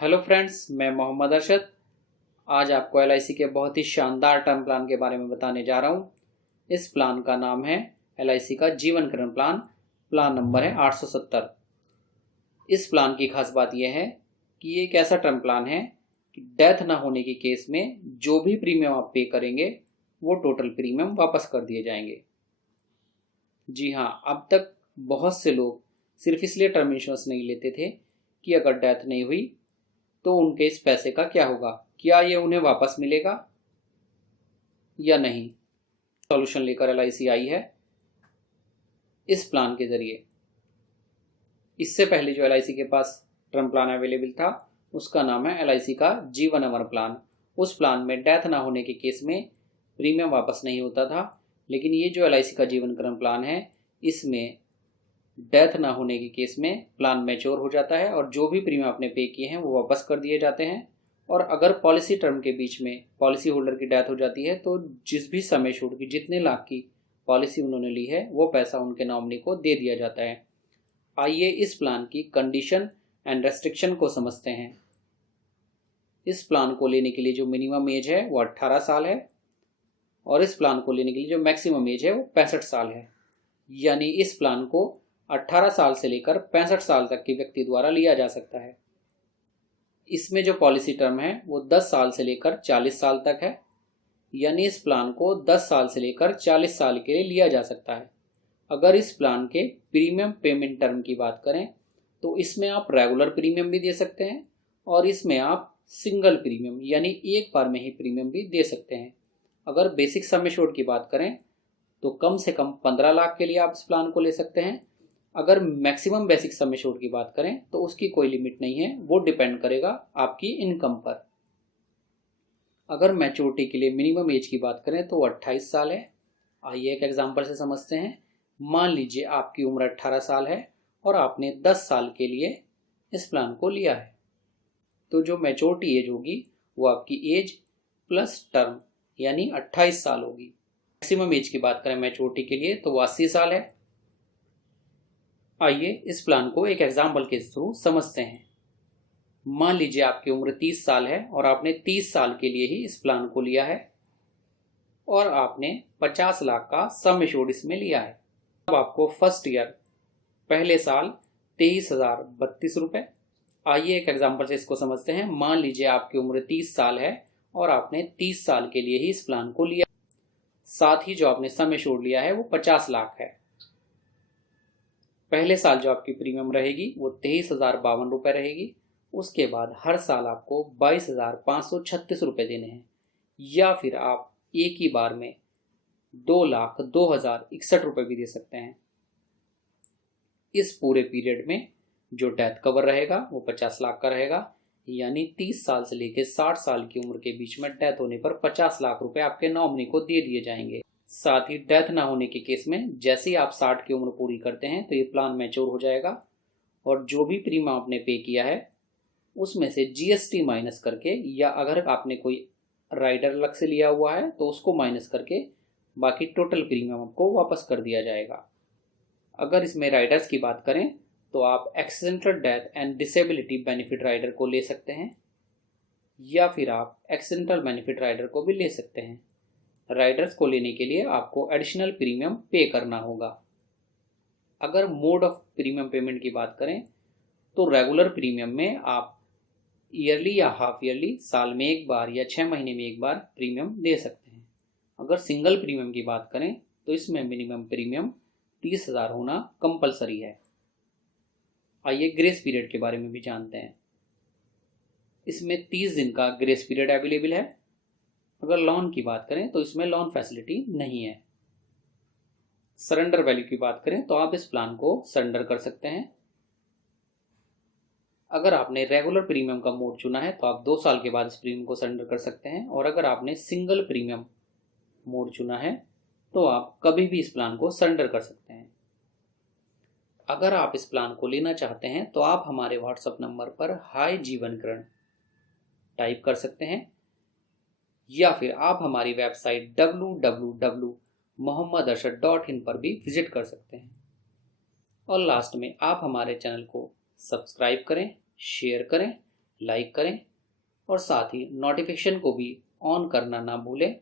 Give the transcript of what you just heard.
Hello friends, मैं मोहम्मद अरशद। आज आपको एलआईसी के बहुत ही शानदार टर्म प्लान के बारे में बताने जा रहा हूँ। इस प्लान का नाम है एलआईसी का जीवनकरण प्लान। प्लान नंबर है 870। इस प्लान की खास बात यह है कि ये एक ऐसा टर्म प्लान है कि डेथ ना होने के केस में जो भी प्रीमियम आप पे करेंगे वो टोटल प्रीमियम वापस कर दिए जाएंगे। जी हाँ, अब तक बहुत से लोग सिर्फ इसलिए टर्म इंश्योरेंस नहीं लेते थे कि अगर डेथ नहीं हुई तो उनके इस पैसे का क्या होगा, क्या ये उन्हें वापस मिलेगा या नहीं। सॉल्यूशन लेकर एलआईसी आई है इस प्लान के जरिए। इससे पहले जो एलआईसी के पास टर्म प्लान अवेलेबल था उसका नाम है एलआईसी का जीवन अमर प्लान। उस प्लान में डेथ ना होने के केस में प्रीमियम वापस नहीं होता था, लेकिन ये जो एलआईसी का जीवनकरण प्लान है इसमें डेथ ना होने के केस में प्लान मैच्योर हो जाता है और जो भी प्रीमियम आपने पे किए हैं वो वापस कर दिए जाते हैं। और अगर पॉलिसी टर्म के बीच में पॉलिसी होल्डर की डेथ हो जाती है तो जिस भी समय छूट की जितने लाख की पॉलिसी उन्होंने ली है वो पैसा उनके नॉमिनी को दे दिया जाता है। आइए इस प्लान की कंडीशन एंड रेस्ट्रिक्शन को समझते हैं। इस प्लान को लेने के लिए जो मिनिमम एज है वो 18 साल है और इस प्लान को लेने के लिए जो मैक्सिमम एज है वो 65 साल है। यानी इस प्लान को 18 साल से लेकर 65 साल तक के व्यक्ति द्वारा लिया जा सकता है। इसमें जो पॉलिसी टर्म है वो 10 साल से लेकर 40 साल तक है। यानी इस प्लान को 10 साल से लेकर 40 साल के लिए लिया जा सकता है। अगर इस प्लान के प्रीमियम पेमेंट टर्म की बात करें तो इसमें आप रेगुलर प्रीमियम भी दे सकते हैं और इसमें आप सिंगल प्रीमियम यानी एक बार में ही प्रीमियम भी दे सकते हैं। अगर बेसिक सम एश्योर्ड की बात करें तो कम से कम 15 लाख के लिए आप इस प्लान को ले सकते हैं। अगर मैक्सिमम बेसिक सम एश्योर्ड की बात करें तो उसकी कोई लिमिट नहीं है, वो डिपेंड करेगा आपकी इनकम पर। अगर मैच्योरिटी के लिए मिनिमम एज की बात करें तो वो 28 साल है। आइए एक एग्जांपल से समझते हैं। मान लीजिए आपकी उम्र 18 साल है और आपने 10 साल के लिए इस प्लान को लिया है, तो जो मैच्योरिटी एज होगी वो आपकी एज प्लस टर्म यानी 28 साल होगी। मैक्सिमम एज की बात करें मैच्योरिटी के लिए तो वो 80 साल है। आइए इस प्लान को एक एग्जाम्पल के थ्रू समझते हैं। मान लीजिए आपकी उम्र 30 साल है और आपने 30 साल के लिए ही इस प्लान को लिया है और आपने 50 लाख का सम एश्योर्ड इसमें लिया है। अब आपको फर्स्ट ईयर पहले साल 23,032 रुपए। आइए एक एग्जाम्पल से इसको समझते हैं। मान लीजिए आपकी उम्र 30 साल है और आपने 30 साल के लिए ही इस प्लान को लिया, साथ ही जो आपने सम एश्योर्ड लिया है वो 50 लाख है। पहले साल जो आपकी प्रीमियम रहेगी वो 23,052 रुपये रहेगी। उसके बाद हर साल आपको 22,536 रुपये देने हैं, या फिर आप एक ही बार में 2,02,061 रुपये भी दे सकते हैं। इस पूरे पीरियड में जो डेथ कवर रहेगा वो 50 लाख का रहेगा। यानी 30 साल से लेकर 60 साल की उम्र के बीच में डेथ होने पर 50 लाख रुपए आपके नॉमिनी को दे दिए जाएंगे। साथ ही डेथ ना होने के केस में जैसे ही आप 60 की उम्र पूरी करते हैं तो ये प्लान मैच्योर हो जाएगा और जो भी प्रीमियम आपने पे किया है उसमें से जीएसटी माइनस करके, या अगर आपने कोई राइडर अलग से लिया हुआ है तो उसको माइनस करके बाकी टोटल प्रीमियम आपको वापस कर दिया जाएगा। अगर इसमें राइडर्स की बात करें तो आप accidental death and disability benefit rider को ले सकते हैं या फिर आप एक्सीडेंटल बेनिफिट राइडर को भी ले सकते हैं। राइडर्स को लेने के लिए आपको एडिशनल प्रीमियम पे करना होगा। अगर मोड ऑफ प्रीमियम पेमेंट की बात करें तो रेगुलर प्रीमियम में आप ईयरली या हाफ ईयरली, साल में एक बार या 6 महीने में एक बार प्रीमियम दे सकते हैं। अगर सिंगल प्रीमियम की बात करें तो इसमें मिनिमम प्रीमियम 30,000 होना कंपलसरी है। आइए ग्रेस पीरियड के बारे में भी जानते हैं। इसमें 30 दिन का ग्रेस पीरियड अवेलेबल है। अगर लोन की बात करें तो इसमें लोन फैसिलिटी नहीं है। सरेंडर वैल्यू की बात करें तो आप इस प्लान को सरेंडर कर सकते हैं। अगर आपने रेगुलर प्रीमियम का मोड चुना है तो आप 2 साल के बाद इस प्रीमियम को सरेंडर कर सकते हैं, और अगर आपने सिंगल प्रीमियम मोड चुना है तो आप कभी भी इस प्लान को सरेंडर कर सकते हैं। अगर आप इस प्लान को लेना चाहते हैं तो आप हमारे व्हाट्सएप नंबर पर हाय जीवनकरण टाइप कर सकते हैं, या फिर आप हमारी वेबसाइट www.mohammadarshad.in पर भी विजिट कर सकते हैं। और लास्ट में आप हमारे चैनल को सब्सक्राइब करें, शेयर करें लाइक करें और साथ ही नोटिफिकेशन को भी ऑन करना ना भूलें